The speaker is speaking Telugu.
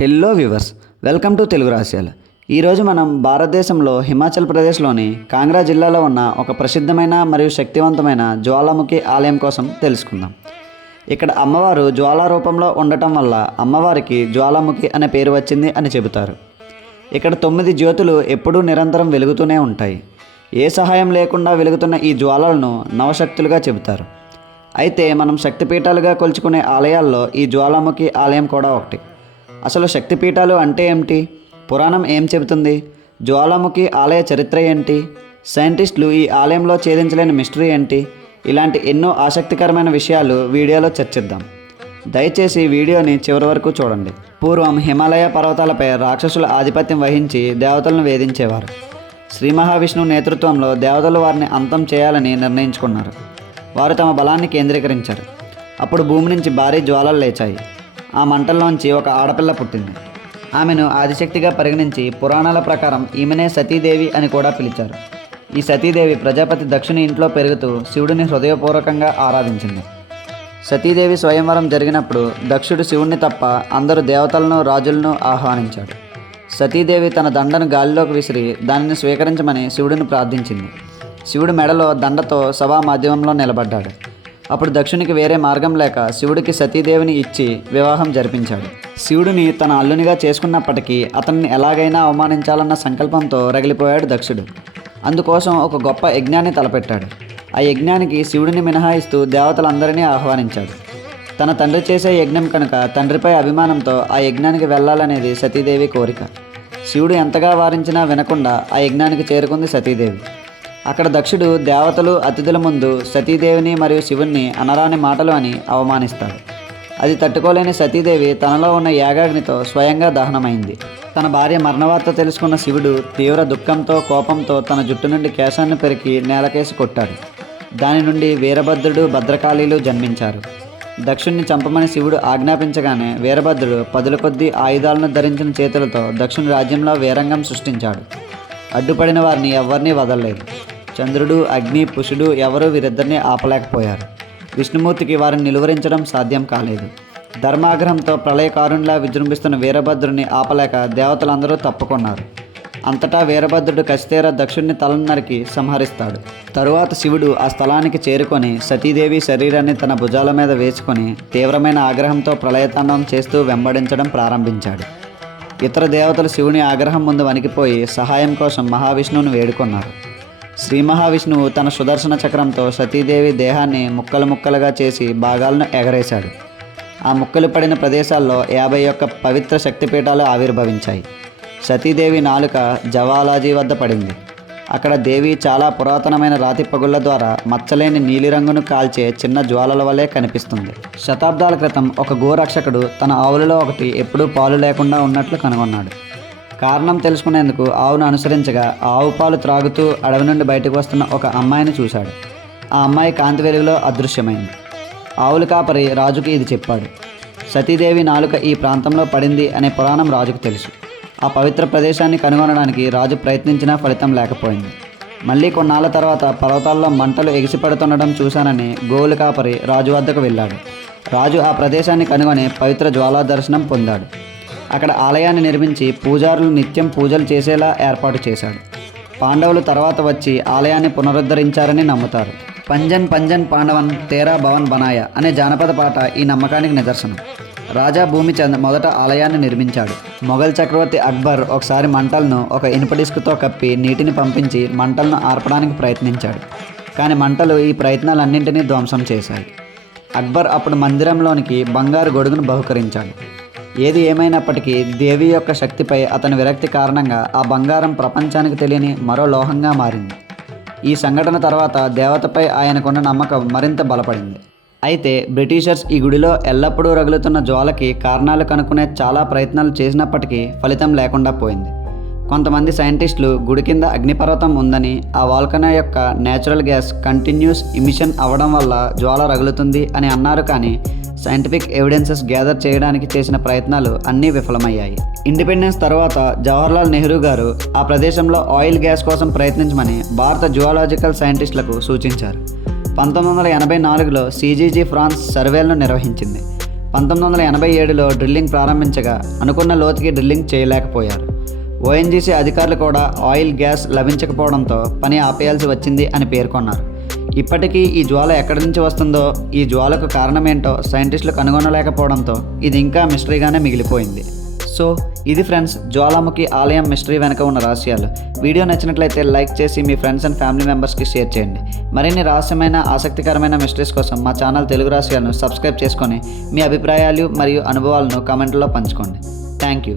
Hello viewers welcome to Telugu రాశియాలు ఈరోజు మనం భారతదేశంలో హిమాచల్ ప్రదేశ్లోని కాంగ్రా జిల్లాలో ఉన్న ఒక ప్రసిద్ధమైన మరియు శక్తివంతమైన జ్వాలాముఖి ఆలయం కోసం తెలుసుకుందాం. ఇక్కడ అమ్మవారు జ్వాలా రూపంలో ఉండటం వల్ల అమ్మవారికి జ్వాలాముఖి అనే పేరు వచ్చింది అని చెబుతారు. ఇక్కడ తొమ్మిది జ్యోతులు ఎప్పుడూ నిరంతరం వెలుగుతూనే ఉంటాయి. ఏ సహాయం లేకుండా వెలుగుతున్న ఈ జ్వాలలను నవశక్తులుగా చెబుతారు. అయితే మనం శక్తిపీఠాలుగా కొలుచుకునే ఆలయాల్లో ఈ జ్వాలాముఖి ఆలయం కూడా ఒకటి. అసలు శక్తిపీఠాలు అంటే ఏమిటి? పురాణం ఏం చెబుతుంది? జ్వాలాముఖి ఆలయ చరిత్ర ఏంటి? సైంటిస్టులు ఈ ఆలయంలో ఛేదించలేని మిస్టరీ ఏంటి? ఇలాంటి ఎన్నో ఆసక్తికరమైన విషయాలు వీడియోలో చర్చిద్దాం. దయచేసి వీడియోని చివరి వరకు చూడండి. పూర్వం హిమాలయ పర్వతాలపై రాక్షసుల ఆధిపత్యం వహించి దేవతలను వేధించేవారు. శ్రీ మహావిష్ణువు నేతృత్వంలో దేవతలు వారిని అంతం చేయాలని నిర్ణయించుకున్నారు. వారు తమ బలాన్ని కేంద్రీకరించారు. అప్పుడు భూమి నుంచి భారీ జ్వాలలు లేచాయి. ఆ మంటల్లోంచి ఒక ఆడపిల్ల పుట్టింది. ఆమెను ఆదిశక్తిగా పరిగణించి పురాణాల ప్రకారం ఈమెనే సతీదేవి అని కూడా పిలిచారు. ఈ సతీదేవి ప్రజాపతి దక్షిణ ఇంట్లో పెరుగుతూ శివుడిని హృదయపూర్వకంగా ఆరాధించింది. సతీదేవి స్వయంవరం జరిగినప్పుడు దక్షుడు శివుణ్ణి తప్ప అందరు దేవతలను రాజులను ఆహ్వానించాడు. సతీదేవి తన దండను గాలిలోకి విసిరి దానిని స్వీకరించమని శివుడిని ప్రార్థించింది. శివుడు మెడలో దండతో సభా మాధ్యమంలో నిలబడ్డాడు. అప్పుడు దక్షునికి వేరే మార్గం లేక శివుడికి సతీదేవిని ఇచ్చి వివాహం జరిపించాడు. శివుడిని తన అల్లునిగా చేసుకున్నప్పటికీ అతన్ని ఎలాగైనా అవమానించాలన్న సంకల్పంతో రగిలిపోయాడు దక్షుడు. అందుకోసం ఒక గొప్ప యజ్ఞాన్ని తలపెట్టాడు. ఆ యజ్ఞానికి శివుడిని మినహాయిస్తూ దేవతలందరినీ ఆహ్వానించాడు. తన తండ్రి చేసే యజ్ఞం కనుక తండ్రిపై అభిమానంతో ఆ యజ్ఞానికి వెళ్ళాలనేది సతీదేవి కోరిక. శివుడు ఎంతగా వారించినా వినకుండా ఆ యజ్ఞానికి చేరుకుంది సతీదేవి. అక్కడ దక్షుడు దేవతలు అతిథుల ముందు సతీదేవిని మరియు శివుణ్ణి అనరాని మాటలు అని అవమానిస్తాడు. అది తట్టుకోలేని సతీదేవి తనలో ఉన్న యాగాగ్నితో స్వయంగా దహనమైంది. తన భార్య మరణవార్త తెలుసుకున్న శివుడు తీవ్ర దుఃఖంతో కోపంతో తన జుట్టు నుండి కేశాన్ని పెరికి నేలకేసి కొట్టాడు. దాని నుండి వీరభద్రుడు భద్రకాళీలు జన్మించారు. దక్షుణ్ణి చంపమని శివుడు ఆజ్ఞాపించగానే వీరభద్రుడు పదుల కొద్దీ ఆయుధాలను ధరించిన చేతులతో దక్షుని రాజ్యంలో వీరంగం సృష్టించాడు. అడ్డుపడిన వారిని ఎవరినీ వదలలేదు. చంద్రుడు అగ్ని పుషుడు ఎవరూ వీరిద్దరిని ఆపలేకపోయారు. విష్ణుమూర్తికి వారిని నిలువరించడం సాధ్యం కాలేదు. ధర్మాగ్రహంతో ప్రళయకారుణ్లా విజృంభిస్తున్న వీరభద్రుని ఆపలేక దేవతలందరూ తప్పుకున్నారు. అంతటా వీరభద్రుడు కసితేర దక్షుణ్ణి తలను నరికి సంహరిస్తాడు. తరువాత శివుడు ఆ స్థలానికి చేరుకొని సతీదేవి శరీరాన్ని తన భుజాల మీద వేసుకొని తీవ్రమైన ఆగ్రహంతో ప్రళయతాండం చేస్తూ వెంబడించడం ప్రారంభించాడు. ఇతర దేవతలు శివుని ఆగ్రహం ముందు వణికిపోయి సహాయం కోసం మహావిష్ణువును వేడుకున్నారు. శ్రీ మహావిష్ణువు తన సుదర్శన చక్రంతో సతీదేవి దేహాన్ని ముక్కలు ముక్కలుగా చేసి భాగాలను ఎగరేశాడు. ఆ ముక్కలు పడిన ప్రదేశాల్లో యాభై ఒక్క పవిత్ర శక్తిపీఠాలు ఆవిర్భవించాయి. సతీదేవి నాలుక జవాలాజీ వద్ద పడింది. అక్కడ దేవి చాలా పురాతనమైన రాతి పగుళ్ళ ద్వారా మచ్చలేని నీలిరంగును కాల్చే చిన్న జ్వాలల వలె కనిపిస్తుంది. శతాబ్దాల క్రితం ఒక గోరక్షకుడు తన ఆవులలో ఒకటి ఎప్పుడూ పాలు లేకుండా ఉన్నట్లు కనుగొన్నాడు. కారణం తెలుసుకునేందుకు ఆవును అనుసరించగా ఆవు పాలు త్రాగుతూ అడవి నుండి బయటకు వస్తున్న ఒక అమ్మాయిని చూశాడు. ఆ అమ్మాయి కాంతి వెలుగులో అదృశ్యమైంది. ఆవులు కాపరి రాజుకి ఇది చెప్పాడు. సతీదేవి నాలుక ఈ ప్రాంతంలో పడింది అనే పురాణం రాజుకు తెలుసు. ఆ పవిత్ర ప్రదేశాన్ని కనుగొనడానికి రాజు ప్రయత్నించినా ఫలితం లేకపోయింది. మళ్ళీ కొన్నాళ్ళ తర్వాత పర్వతాల్లో మంటలు ఎగిసిపడుతుండడం చూశానని గోవులు కాపరి రాజు వద్దకు వెళ్ళాడు. రాజు ఆ ప్రదేశాన్ని కనుగొని పవిత్ర జ్వాలా దర్శనం పొందాడు. అక్కడ ఆలయాన్ని నిర్మించి పూజారులు నిత్యం పూజలు చేసేలా ఏర్పాటు చేశాడు. పాండవులు తర్వాత వచ్చి ఆలయాన్ని పునరుద్ధరించారని నమ్ముతారు. పంజన్ పంజన్ పాండవన్ తేరా భవన్ బనాయ అనే జానపద పాట ఈ నమ్మకానికి నిదర్శనం. రాజా భూమిచంద్ మొదట ఆలయాన్ని నిర్మించాడు. మొఘల్ చక్రవర్తి అక్బర్ ఒకసారి మంటలను ఒక ఇనుప డిస్కుతో కప్పి నీటిని పంపించి మంటలను ఆర్పడానికి ప్రయత్నించాడు. కానీ మంటలు ఈ ప్రయత్నాలన్నింటినీ ధ్వంసం చేశాయి. అక్బర్ అప్పుడు మందిరంలోనికి బంగారు గొడుగును బహుకరించాడు. ఏది ఏమైనప్పటికీ దేవి యొక్క శక్తిపై అతని విరక్తి కారణంగా ఆ బంగారం ప్రపంచానికి తెలియని మరో లోహంగా మారింది. ఈ సంఘటన తర్వాత దేవతపై ఆయనకున్న నమ్మకం మరింత బలపడింది. అయితే బ్రిటిషర్స్ ఈ గుడిలో ఎల్లప్పుడూ రగులుతున్న జ్వాలకి కారణాలు కనుక్కునే చాలా ప్రయత్నాలు చేసినప్పటికీ ఫలితం లేకుండా పోయింది. కొంతమంది సైంటిస్టులు గుడి కింద అగ్నిపర్వతం ఉందని ఆ వాల్కనో యొక్క నేచురల్ గ్యాస్ కంటిన్యూస్ ఇమిషన్ అవ్వడం వల్ల జ్వాల రగులుతుంది అని అన్నారు కానీ సైంటిఫిక్ ఎవిడెన్సెస్ గ్యాదర్ చేయడానికి చేసిన ప్రయత్నాలు అన్నీ విఫలమయ్యాయి. ఇండిపెండెన్స్ తర్వాత జవహర్లాల్ నెహ్రూ గారు ఆ ప్రదేశంలో ఆయిల్ గ్యాస్ కోసం ప్రయత్నించమని భారత జువాలజికల్ సైంటిస్టులకు సూచించారు. పంతొమ్మిది వందల ఎనభై నాలుగులో సీజీజీ ఫ్రాన్స్ సర్వేలను నిర్వహించింది. పంతొమ్మిది వందల ఎనభై ఏడులో డ్రిల్లింగ్ ప్రారంభించగా అనుకున్న లోతుకి డ్రిల్లింగ్ చేయలేకపోయారు. ఓఎన్జీసీ అధికారులు కూడా ఆయిల్ గ్యాస్ లభించకపోవడంతో పని ఆపేయాల్సి వచ్చింది అని పేర్కొన్నారు. ఇప్పటికీ ఈ జ్వాల ఎక్కడి నుంచి వస్తుందో ఈ జ్వాలకు కారణమేంటో సైంటిస్టులు కనుగొనలేకపోవడంతో ఇది ఇంకా మిస్టరీగానే మిగిలిపోయింది. సో ఇది ఫ్రెండ్స్ జ్వాలాముఖి ఆలయం మిస్టరీ వెనక ఉన్న రహస్యాలు. వీడియో నచ్చినట్లయితే లైక్ చేసి మీ ఫ్రెండ్స్ అండ్ ఫ్యామిలీ మెంబర్స్కి షేర్ చేయండి. మరిన్ని రహస్యమైన ఆసక్తికరమైన మిస్టరీస్ కోసం మా ఛానల్ తెలుగు రహస్యాలను సబ్స్క్రైబ్ చేసుకొని మీ అభిప్రాయాలు మరియు అనుభవాలను కామెంట్లో పంచుకోండి. Thank you.